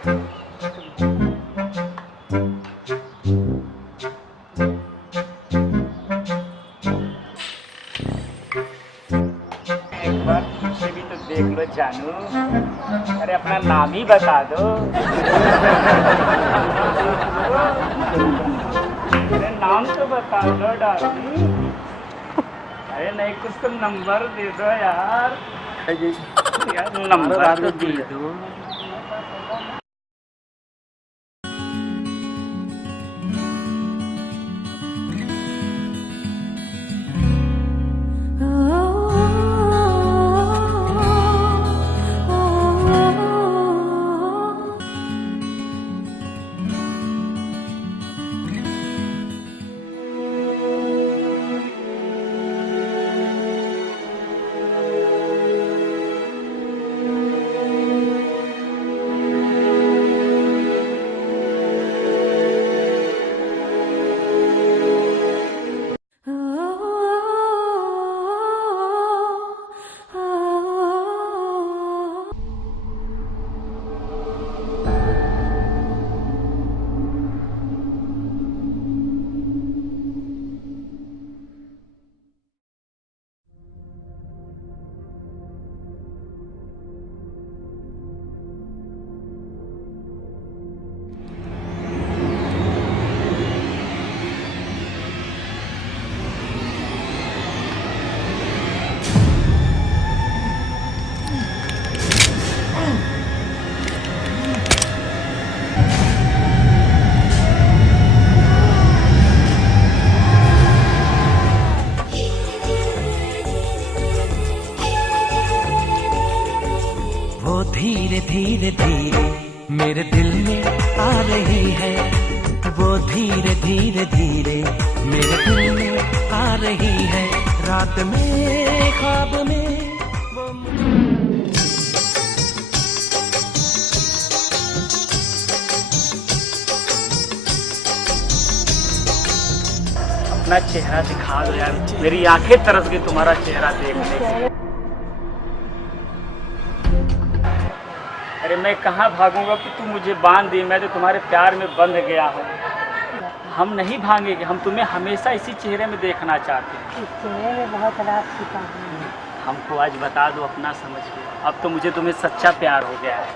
एक बार पीछे भी तो देख लो जानू। अरे अपना नाम ही बता दो। अरे नाम तो बता दो डार्लिंग। अरे नहीं कुछ तो नंबर दे दो यार। यार नंबर तो दे दो। धीरे धीरे धीरे मेरे दिल में आ रही है, वो धीरे धीरे धीरे मेरे दिल में आ रही है। रात में ख्वाब में वो अपना चेहरा दिखा दो यार। मेरी आंखें तरस गई तुम्हारा चेहरा देखने के। अरे मैं कहाँ भागूंगा कि तुम मुझे बांध दी। मैं तो तुम्हारे प्यार में बंध गया हूँ। हम नहीं भागेंगे, हम तुम्हें हमेशा इसी चेहरे में देखना चाहते हैं। इस चेहरे में बहुत रात छिपा है। हमको आज बता दो अपना समझ के। अब तो मुझे तुम्हें सच्चा प्यार हो गया है।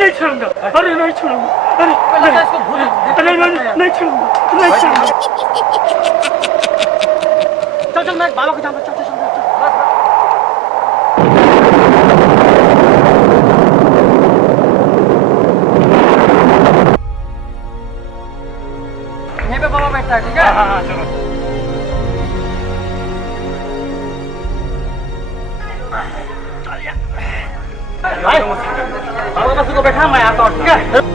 नहीं छोड़ूंगा। अरे नहीं छोड़ूंगा। अरे नहीं छोड़ूंगा। चल चल मैं बाबा को जानता। चल चल चल। हाँ चलो। भाई को बैठा मैं आता हूँ, ठीक है?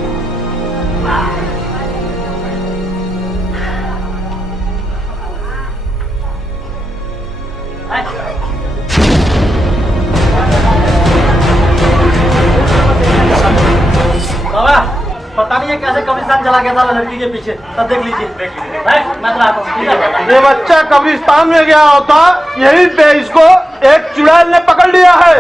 बाबा पता नहीं है कैसे कब्रिस्तान चला गया था लड़की के पीछे, तब देख लीजिए। मैं चला आता हूँ, ठीक है? ये बच्चा कब्रिस्तान में गया होता, यहीं पे इसको एक चुड़ैल ने पकड़ लिया है।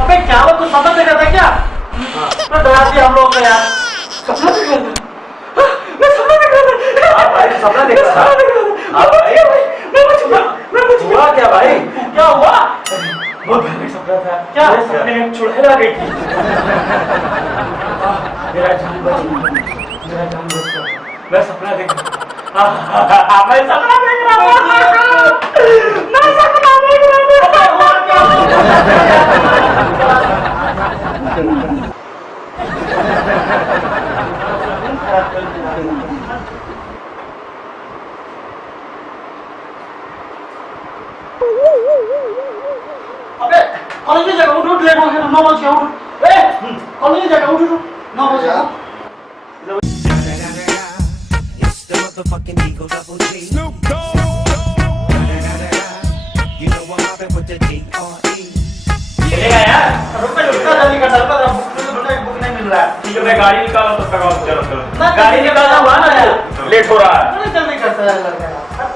अबे क्या वो कुछ समझ नहीं करता क्या? मैं डरा दिया हम लोग को यार। सपना देख रहा था। मैं सपना देख रहा था। आप भाई सपना देख रहा था? आप भाई मैं कुछ हुआ क्या भाई? क्या हुआ? बहुत भयानक सपना था। क्या? मेरे सपने में चुड़ैल आ गई थी। मेरा जान बच गया। मैं सपना देख रहा था। मैं सपना देख रहा था। मैं सपना देख रहा अबे कॉलेज में जाकर उठ लेट हो गया 9 बज गया उठ ए कॉलेज में जाकर उठ 9 बज गया It's the motherfucking Eagle Double G. Snoop Dogg. You know what happened with the DRE. चलेगा यार रुक जल्दी कर चलता बुक नहीं मिल रहा है। ठीक है मैं गाड़ी निकालो तब तक आओ। चलो गाड़ी निकालना हुआ ना यार लेट हो रहा है। जल्दी करता है लड़का।